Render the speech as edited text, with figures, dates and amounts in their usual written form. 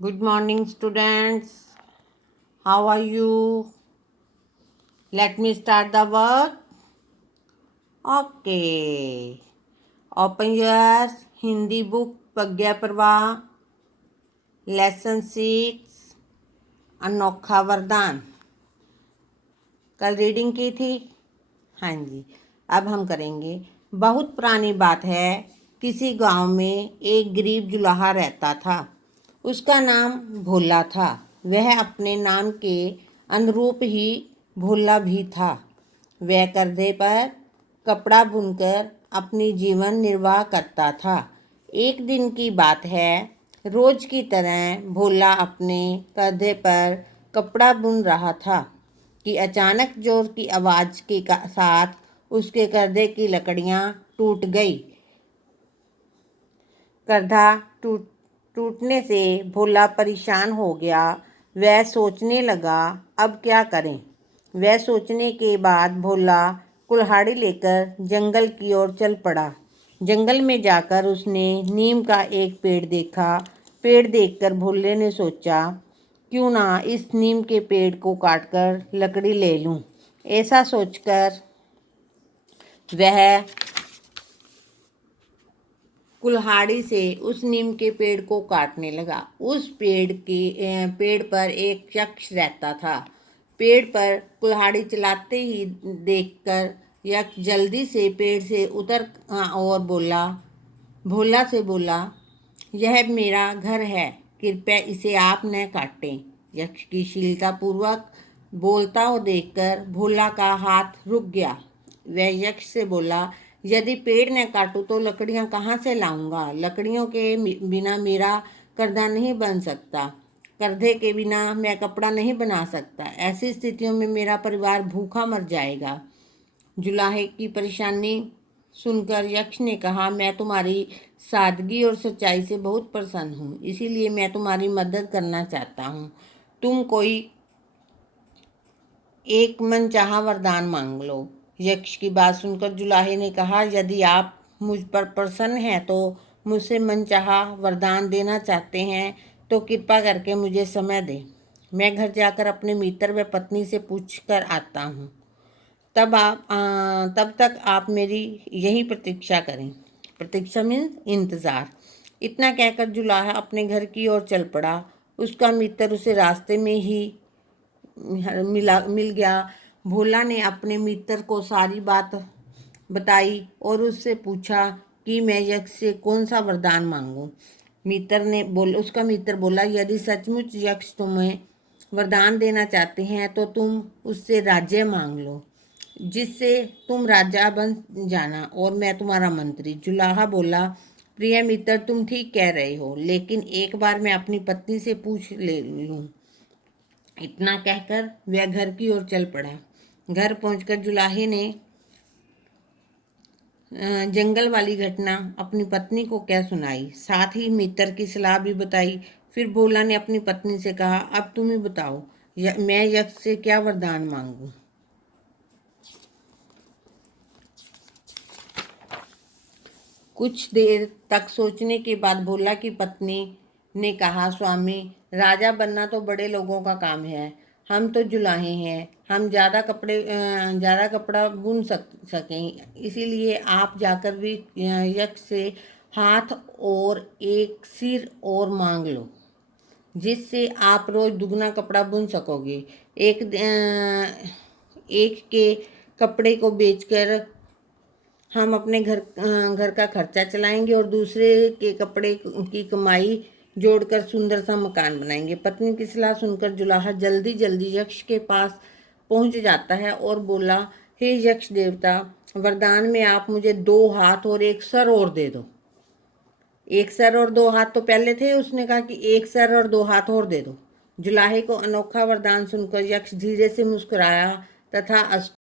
Good morning, students. How are you? Let me start the work. Okay. Open your Hindi book, Pagya Parva, Lesson 6, अनोखा वरदान. कल reading की थी. हाँ जी. अब हम करेंगे. बहुत पुरानी बात है. किसी गांव में एक गरीब जुलाहा रहता था. उसका नाम भोला था. वह अपने नाम के अनुरूप ही भोला भी था. वह कंधे पर कपड़ा बुनकर अपनी जीवन निर्वाह करता था. एक दिन की बात है. रोज की तरह भोला अपने कंधे पर कपड़ा बुन रहा था कि अचानक जोर की आवाज़ के साथ उसके कंधे की लकड़ियाँ टूट गई. कंधा टूटने से भोला परेशान हो गया. वह सोचने लगा, अब क्या करें. वह सोचने के बाद भोला कुल्हाड़ी लेकर जंगल की ओर चल पड़ा. जंगल में जाकर उसने नीम का एक पेड़ देखा. पेड़ देखकर भोले ने सोचा, क्यों ना इस नीम के पेड़ को काटकर लकड़ी ले लूं. ऐसा सोचकर वह कुल्हाड़ी से उस नीम के पेड़ को काटने लगा. उस पेड़ पर एक यक्ष रहता था. पेड़ पर कुल्हाड़ी चलाते ही देखकर यक्ष जल्दी से पेड़ से उतर और भोला से बोला, यह मेरा घर है, कृपया इसे आप न काटें. यक्ष की शीलतापूर्वक बोलता हुआ देखकर भोला का हाथ रुक गया. वह यक्ष से बोला, यदि पेड़ न काटूं तो लकड़ियां कहाँ से लाऊंगा. लकड़ियों के बिना मेरा कंधा नहीं बन सकता. कंधे के बिना मैं कपड़ा नहीं बना सकता. ऐसी स्थितियों में मेरा परिवार भूखा मर जाएगा. जुलाहे की परेशानी सुनकर यक्ष ने कहा, मैं तुम्हारी सादगी और सच्चाई से बहुत प्रसन्न हूँ, इसीलिए मैं तुम्हारी मदद करना चाहता हूँ. तुम कोई एक मनचाहा वरदान मांग लो. यक्ष की बात सुनकर जुलाहे ने कहा, यदि आप मुझ पर प्रसन्न हैं तो मुझसे मनचाहा वरदान देना चाहते हैं तो कृपा करके मुझे समय दें. मैं घर जाकर अपने मित्र व पत्नी से पूछ कर आता हूँ. तब तक आप मेरी यही प्रतीक्षा करें. प्रतीक्षा मीन्स इंतज़ार. इतना कहकर जुलाहा अपने घर की ओर चल पड़ा. उसका मित्र उसे रास्ते में ही मिल गया. भोला ने अपने मित्र को सारी बात बताई और उससे पूछा कि मैं यक्ष से कौन सा वरदान मांगूं. उसका मित्र बोला, यदि सचमुच यक्ष तुम्हें वरदान देना चाहते हैं तो तुम उससे राज्य मांग लो, जिससे तुम राजा बन जाना और मैं तुम्हारा मंत्री. जुलाहा बोला, प्रिय मित्र, तुम ठीक कह रहे हो, लेकिन एक बार मैं अपनी पत्नी से पूछ ले लूं. इतना कहकर वह घर की ओर चल पड़ा. घर पहुंचकर जुलाहे ने जंगल वाली घटना अपनी पत्नी को क्या सुनाई, साथ ही मित्र की सलाह भी बताई. फिर भोला ने अपनी पत्नी से कहा, अब तुम ही बताओ, मैं यक्ष से क्या वरदान मांगूं. कुछ देर तक सोचने के बाद भोला की पत्नी ने कहा, स्वामी, राजा बनना तो बड़े लोगों का काम है. हम तो जुलाहे हैं. हम ज़्यादा कपड़ा बुन सकें. इसीलिए आप जाकर भी यक्ष से हाथ और एक सिर और मांग लो, जिससे आप रोज दुगना कपड़ा बुन सकोगे. एक के कपड़े को बेचकर हम अपने घर का खर्चा चलाएंगे और दूसरे के कपड़े की कमाई जोड़कर सुंदर सा मकान बनाएंगे. पत्नी की सलाह सुनकर जुलाहा जल्दी जल्दी यक्ष के पास पहुंच जाता है और बोला, हे यक्ष देवता, वरदान में आप मुझे 2 हाथ और एक सर और दे दो. एक सर और 2 हाथ तो पहले थे. उसने कहा कि एक सर और 2 हाथ और दे दो. जुलाहे को अनोखा वरदान सुनकर यक्ष धीरे से मुस्कुराया तथा